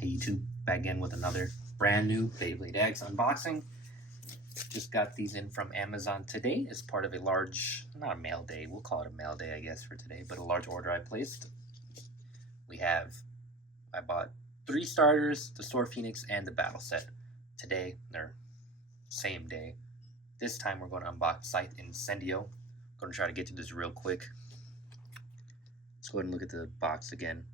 Hey YouTube, back again with another brand new Beyblade X unboxing. Just got these in from Amazon today as part of a large, not a mail day, we'll call it a mail day I guess for today, but a large order I placed. I bought 3 starters, the Sword Phoenix, and the battle set today. They're same day. This time we're going to unbox Scythe Incendio. I'm going to try to get through this real quick. Let's go ahead and look at the box again.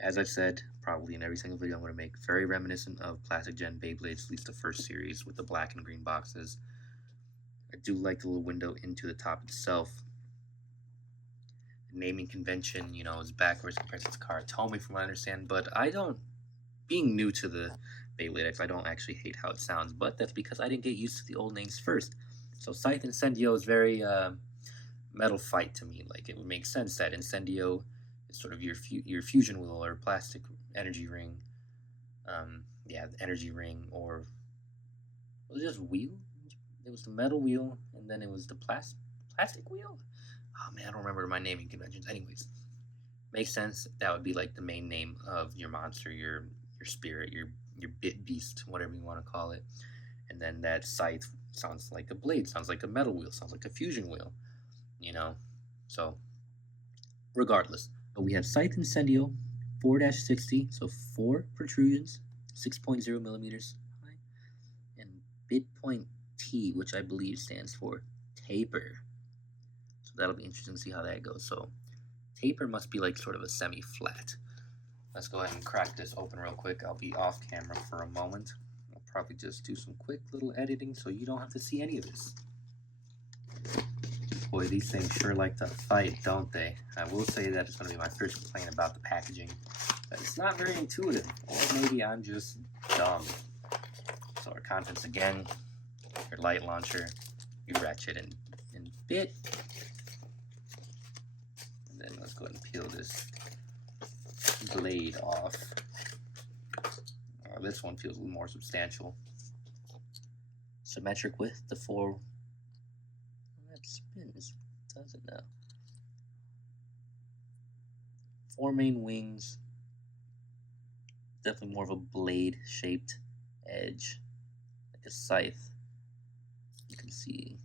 As I've said, probably in every single video I'm going to make, very reminiscent of Plastic Gen Beyblades, at least the first series with the black and green boxes. I do like the little window into the top itself. The naming convention, is backwards compared to Takara Tomy from what I understand, but being new to the Beyblade X, I don't actually hate how it sounds, but that's because I didn't get used to the old names first. So Scythe Incendio is very Metal Fight to me. Like, it would make sense that Incendio is sort of your fusion wheel or plastic energy ring. The energy ring, or was it just wheel? It was the metal wheel, and then it was the plastic wheel? Oh man, I don't remember my naming conventions. Anyways, makes sense. That would be like the main name of your monster, your spirit, your bit beast, whatever you want to call it. And then that scythe sounds like a blade, sounds like a metal wheel, sounds like a fusion wheel, So, regardless, but we have Scythe Incendio 4-60, so 4 protrusions, 6.0 millimeters high, and bit point T, which I believe stands for taper. So that'll be interesting to see how that goes. So taper must be like sort of a semi-flat. Let's go ahead and crack this open real quick. I'll be off camera for a moment. I'll probably just do some quick little editing so you don't have to see any of this. Boy, these things sure like to fight, don't they? I will say that it's going to be my first complaint about the packaging. That it's not very intuitive, or maybe I'm just dumb. So our contents again, your light launcher, your ratchet and bit. And then let's go ahead and peel this blade off. This one feels a little more substantial. Symmetric with the 4. That spins, does it now? 4 main wings. Definitely more of a blade shaped edge, like a scythe. You can see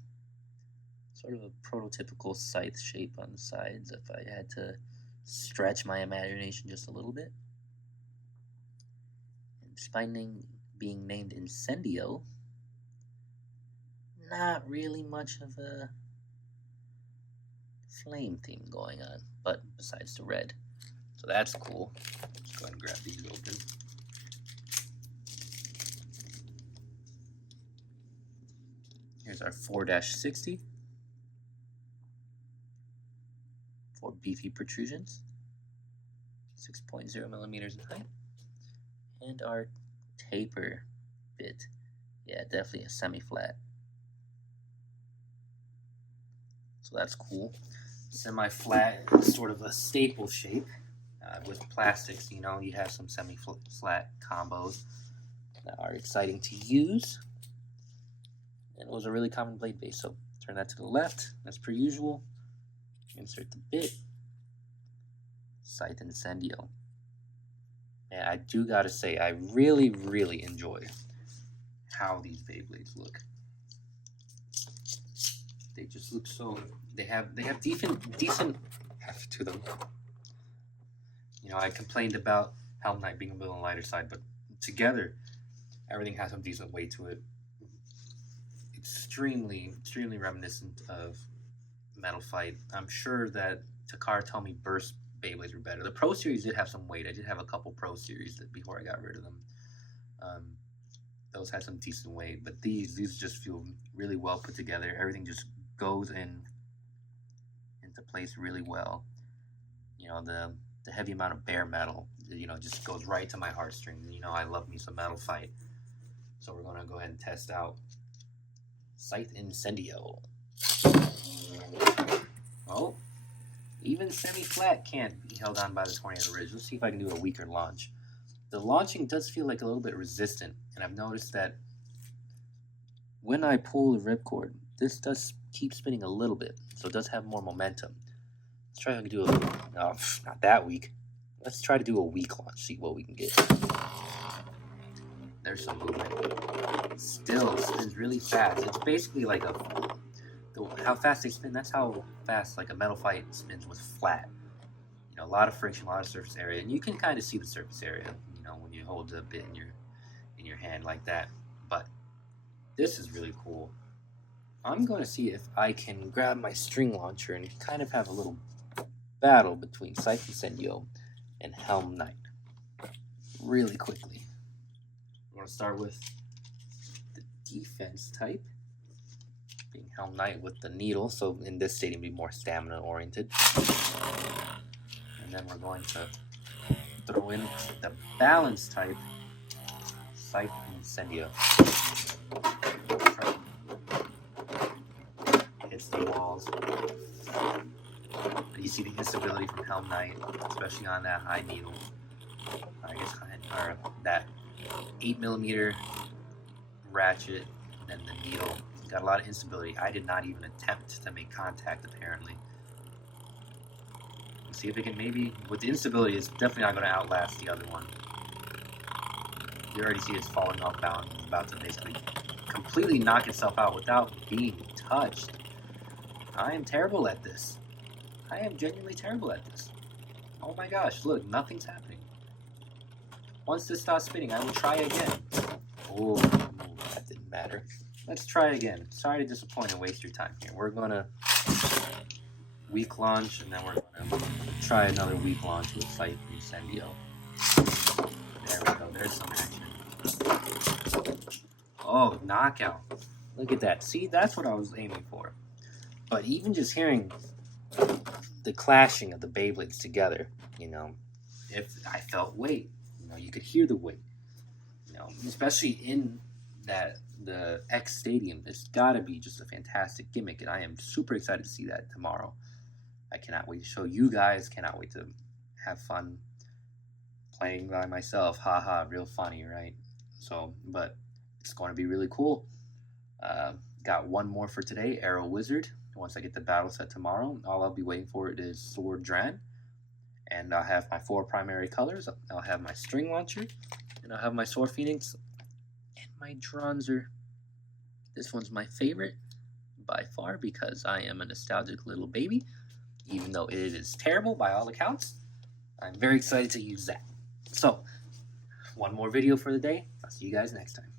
sort of a prototypical scythe shape on the sides if I had to stretch my imagination just a little bit. And despite being named Incendio, not really much of a flame theme going on, but besides the red. So that's cool. Let's go ahead and grab these open. Here's our 4-60. 4 beefy protrusions, 6.0 millimeters in height, and our taper bit. Yeah, definitely a semi-flat. So that's cool. Semi-flat is sort of a staple shape. With plastics, you have some semi-flat combos that are exciting to use. And it was a really common blade base, so turn that to the left, as per usual. Insert the bit. Scythe Incendio. And I do gotta say, I really, really enjoy how these Beyblades look. They just look so. They have decent heft to them. I complained about Helm Knight being a bit on the lighter side, but together, everything has some decent weight to it. Extremely, extremely reminiscent of Metal Fight. I'm sure that Takara Tomy burst Beyblades were better. The Pro Series did have some weight. I did have a couple Pro Series before I got rid of them. Those had some decent weight, but these just feel really well put together. Everything just goes into place really well. The heavy amount of bare metal, just goes right to my heartstrings. I love me some Metal Fight. So we're gonna go ahead and test out Scythe Incendio. Oh, even semi-flat can't be held on by the tornado ridge. Let's see if I can do a weaker launch. The launching does feel like a little bit resistant, and I've noticed that when I pull the ripcord, this does keep spinning a little bit, so it does have more momentum. Let's try if I can do not that weak. Let's try to do a weak launch, see what we can get. There's some movement. Still spins really fast. It's basically like how fast they spin, that's how fast like a metal fight spins with flat. You know, a lot of friction, a lot of surface area, and you can kind of see the surface area, you know, when you hold the bit in your hand like that. But this is really cool. I'm going to see if I can grab my string launcher and kind of have a little battle between Scythe Incendio and Helm Knight really quickly. We're going to start with the defense type, being Helm Knight with the needle, so in this stadium be more stamina oriented. And then we're going to throw in the balance type, Scythe Incendio. Hits the walls. You see the instability from Helm Knight, especially on that high needle. I guess or that 8mm ratchet, and then the needle. Got a lot of instability. I did not even attempt to make contact, apparently. Let's see if it can maybe, with the instability, it's definitely not going to outlast the other one. You already see it's falling off balance. It's about to basically completely knock itself out without being touched. I am terrible at this. I am genuinely terrible at this. Oh my gosh, look, nothing's happening. Once this stops spinning, I will try again. Oh, that didn't matter. Let's try again. Sorry to disappoint and waste your time here. We're going to weak launch, and then we're going to try another weak launch with Scythe Incendio. There we go. There's some action. Oh, knockout. Look at that. See, that's what I was aiming for. But even just hearing the clashing of the Beyblades together, you know, if I felt weight, you know, you could hear the weight, you know, especially in the X Stadium. It's got to be just a fantastic gimmick, and I am super excited to see that tomorrow. I cannot wait to show you guys, cannot wait to have fun playing by myself. Haha, real funny, right? So, but it's going to be really cool. Got one more for today, Arrow Wizard. Once I get the battle set tomorrow, all I'll be waiting for it is Sword Dran. And I'll have my 4 primary colors. I'll have my string launcher, and I'll have my Sword Phoenix, and my Dronzer. This one's my favorite by far because I am a nostalgic little baby. Even though it is terrible by all accounts, I'm very excited to use that. So, one more video for the day. I'll see you guys next time.